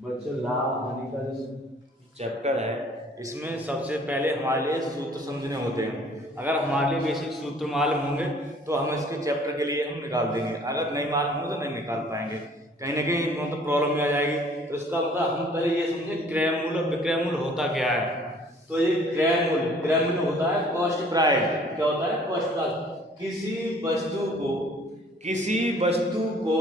बच्चों लाभ हानि का जो चैप्टर है इसमें सबसे पहले हमारे लिए सूत्र समझने होते हैं। अगर हमारे लिए बेसिक सूत्र मालूम होंगे तो हम इसके चैप्टर के लिए हम निकाल देंगे, अगर नहीं मालूम होंगे तो नहीं निकाल पाएंगे, कहीं ना कहीं मतलब प्रॉब्लम में आ जाएगी। तो इसका मतलब हम पहले ये समझे क्रय मूल्य और विक्रय मूल्य होता क्या है। तो ये क्रय मूल्य होता है कॉस्ट प्राइस। क्या होता है? Cost price. किसी वस्तु को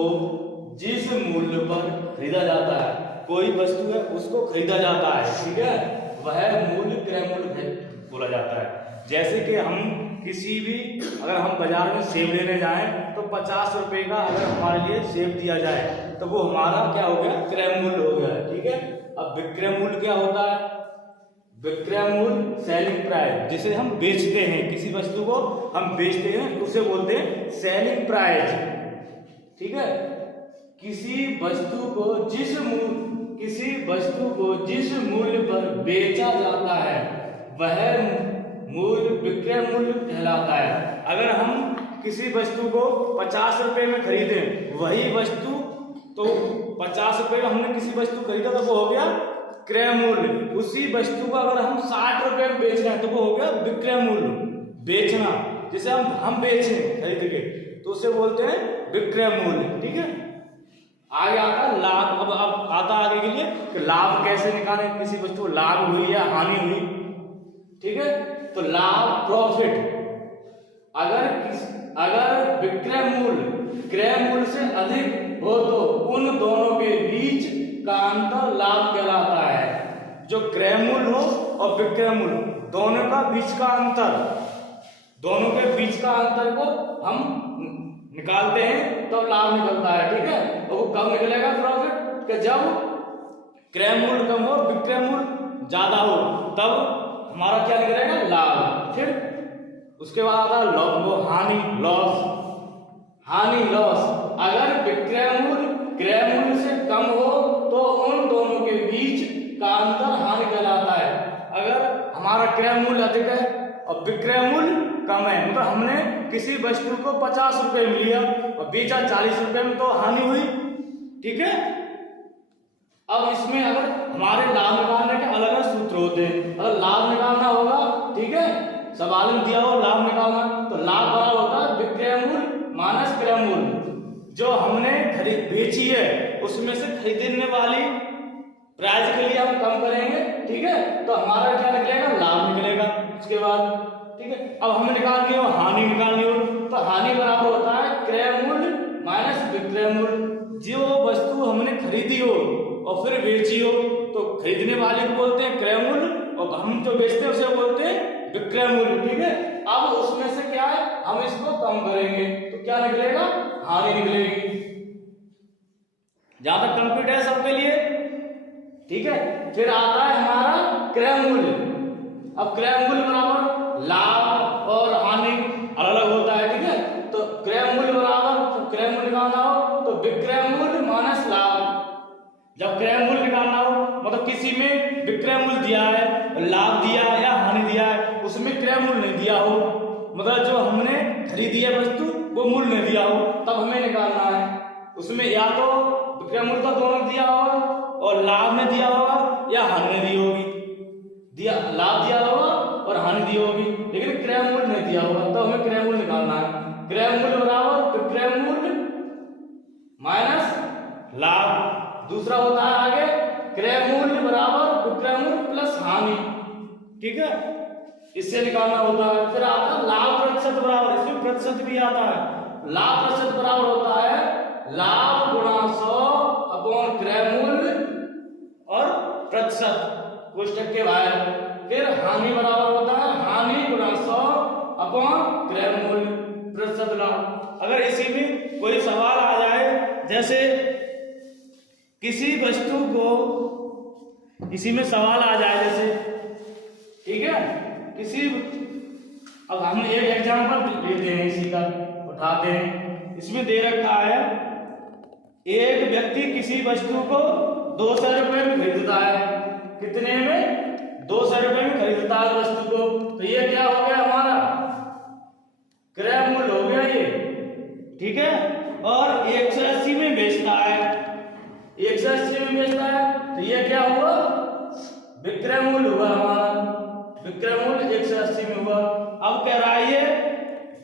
जिस मूल्य पर खरीदा जाता है, कोई वस्तु है उसको खरीदा जाता है, ठीक है, वह मूल्य क्रय मूल्य बोला जाता है। जैसे कि हम किसी भी अगर हम बाजार में सेब लेने जाएं तो 50 रुपए का अगर हमारे लिए सेब दिया जाए तो वो हमारा क्या हो गया? क्रय मूल्य हो गया, ठीक है। अब विक्रय मूल्य क्या होता है? विक्रय मूल्य सेलिंग प्राइस, जिसे हम बेचते हैं, किसी वस्तु को हम बेचते हैं उसे बोलते हैं सेलिंग प्राइस, ठीक है। किसी वस्तु को जिस मूल्य पर बेचा जाता है वह मूल्य विक्रय मूल्य कहलाता है। अगर हम किसी वस्तु को 50 रुपए में खरीदें, वही वस्तु तो 50 रुपए का हमने किसी वस्तु खरीदा तो वो हो गया क्रय मूल्य। उसी वस्तु को अगर हम 60 रुपए में बेच रहे हैं तो वो हो गया विक्रय मूल्य। बेचना जिसे हम बेचें खरीद के तो उसे बोलते हैं विक्रय मूल्य, ठीक है। आगे आता लाभ। अब आता आगे के लिए कि लाभ कैसे निकालें, किसी वस्तु को लाभ हुई या हानि हुई, ठीक है। तो लाभ प्रॉफिट, अगर विक्रय मूल्य क्रय मूल्य से अधिक हो तो उन दोनों के बीच का अंतर लाभ कहलाता है। जो क्रय मूल्य हो और विक्रय मूल्य दोनों के बीच का अंतर को हम निकालते हैं तब लाभ निकलता है, ठीक है। और वो कब निकलेगा प्रॉफिट? कि जब क्रय मूल्य कम हो विक्रय मूल्य ज्यादा हो, तब हमारा क्या निकलेगा? लाभ। फिर उसके बाद आता है हानि लॉस। अगर विक्रय मूल्य क्रय मूल्य से कम हो तो उन दोनों के बीच का अंतर हानि कहलाता है। अगर हमारा क्रय मूल्य अधिक है और विक्रय मूल्य कम है, मतलब हमने किसी वस्तु को 50 रुपए में लिया और बेचा 40 रुपए में, तो हानि हुई, ठीक है। अब इसमें अगर हमारे लाभ निकालने के अलग अलग सूत्र होते हैं। अगर लाभ निकालना होगा, ठीक है, सवाल में दिया हो लाभ निकालना, तो लाभ बराबर होता है विक्रय मूल्य माइनस क्रय मूल्य। जो हमने बेची है उसमें से खरीदने वाली प्राइस के लिए हम कम करेंगे, ठीक है, तो हमारा क्या निकलेगा? लाभ निकलेगा। उसके बाद, ठीक है, अब हमें निकालनी हो हानि निकालनी हो तो हानि बराबर होता है क्रय मूल्य माइनस विक्रय मूल्य। जो वस्तु हमने खरीदी हो और फिर बेची हो तो खरीदने वाले को बोलते हैं क्रय मूल्य और हम जो बेचते हैं उसे बोलते हैं विक्रय मूल्य, ठीक है। अब उसमें से क्या है? हम इसको कम करेंगे तो क्या निकलेगा? हानि निकलेगी। जहां तक कंप्लीट है सबके लिए, ठीक है। फिर आता है हमारा क्रय मूल्य। अब क्रय मूल्य बराबर लाभ और हानि अलग अलग होता है, ठीक है। तो क्रय मूल्य बराबर, क्रय मूल्य निकालना हो तो विक्रय मूल्य माइनस लाभ। जब क्रय मूल्य निकालना हो मतलब किसी में विक्रय मूल्य दिया है, लाभ दिया है या हानि दिया है, उसमें क्रय मूल्य नहीं दिया हो, मतलब जो हमने खरीदी है वस्तु वो मूल्य नहीं दिया हो, तब हमें निकालना है। उसमें या तो विक्रय मूल्य का दोनों दिया होगा और लाभ में दिया होगा या हानि ने दी होगी, लाभ दिया होगा और हानि दी होगी, लेकिन क्रय मूल्य नहीं दिया होगा, तो हमें क्रय मूल्य निकालना है। क्रय मूल्य बराबर विक्रय मूल्य माइनस लाभ। दूसरा होता है आगे क्रय मूल्य बराबर विक्रय मूल्य प्लस हानि, ठीक है, इससे निकालना होता है। फिर आता है लाभ प्रतिशत बराबर, इसमें प्रतिशत भी आता है। लाभ प्रतिशत बराबर होता है लाभ गुणा 100 अपॉन क्रय मूल्य और प्रतिशत कोष्टक के बाहर। फिर हानि बराबर होता है हानि गुणा 100 अपॉन क्रय मूल्य प्रतिशत लाभ। अगर इसी में कोई सवाल आ जाए, जैसे किसी वस्तु को इसी में सवाल आ जाए जैसे, ठीक है, अब हम एक एग्जांपल लेते हैं, इसी का उठाते हैं। इसमें दे रखा है एक व्यक्ति किसी वस्तु को 200 रुपए में खरीदता है। कितने में? 200 रुपए में खरीदता है वस्तु को, तो ये क्या हो गया? हमारा क्रय मूल्य हो गया ये, ठीक है। और 180 में बेचता है, 180 में बेचता है, ये क्या हुआ, विक्रय मूल्य हुआ हमारा, विक्रय मूल्य 180 में हुआ। अब कह रहा है ये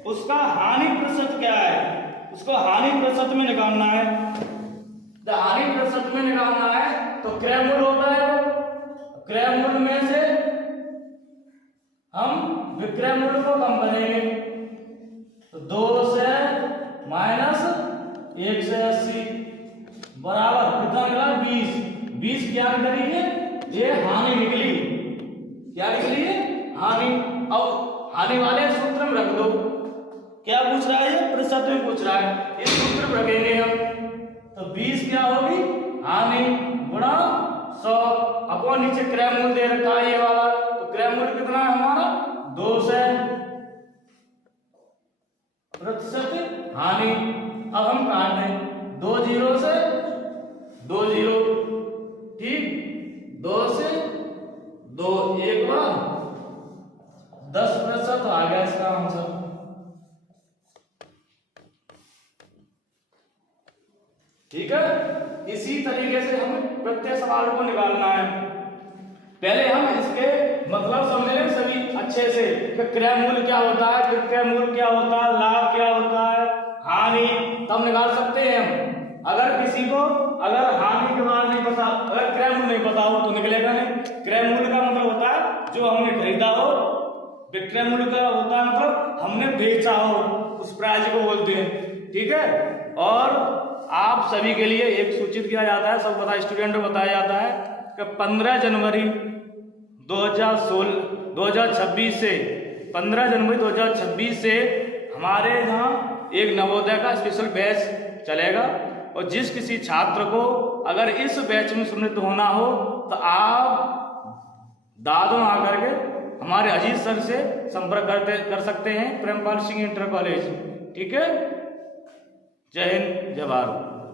उसका हानि प्रतिशत क्या है, उसको हानि प्रतिशत में निकालना है। तो हानि प्रतिशत में निकालना है तो क्रय मूल्य होता है, क्रय मूल्य में से हम विक्रय मूल्य को कम करेंगे, तो 2 से माइनस 180 बराबर कितना निकला 20। 20 क्या निकली है, ये हानि निकली, क्या निकली है, हानि। अब हानि वाले सूत्र में रख दो, क्या पूछ रहा है ये, प्रतिशत में पूछ रहा है, इस सूत्र में रखेंगे हम। तो 20 क्या होगी, हानि गुणा 100 अपॉन नीचे क्रय मूल्य दे रखा है ये वाला, तो क्रय मूल्य कितना है हमारा 2 से प्रतिशत हानि। अब हम काट दें 2 0 से 2 0, ठीक, 2 से 2 एक बार 10% आ गया इसका आंसर। ठीक है, इसी तरीके से हमें प्रत्येक सवाल को निकालना है। पहले हम इसके मतलब समझेंगे सभी अच्छे से कि क्रय मूल्य क्या होता है, विक्रय मूल्य क्या होता है, लाभ क्या होता है, हानि, तब निकाल सकते हैं हम। अगर किसी को अगर हानि के बारे नहीं पता, अगर क्रय मूल्य नहीं पता हो तो निकलेगा नहीं। क्रय मूल्य का मतलब होता है जो हमने खरीदा हो, विक्रय मूल्य का होता है मतलब हमने बेचा हो, उस प्राइस को बोलते हैं। ठीक है, और आप सभी के लिए एक सूचित किया जाता है, सब पता स्टूडेंट को बताया जाता है कि 15 जनवरी 2026 से 15 जनवरी 2026 से हमारे यहाँ एक नवोदय का स्पेशल बैच चलेगा, और जिस किसी छात्र को अगर इस बैच में सम्मिलित होना हो तो आप दादों आकर के हमारे अजीत सर से संपर्क कर सकते हैं, प्रेमपाल सिंह इंटर कॉलेज। ठीक है, जय हिंद, जय भारत।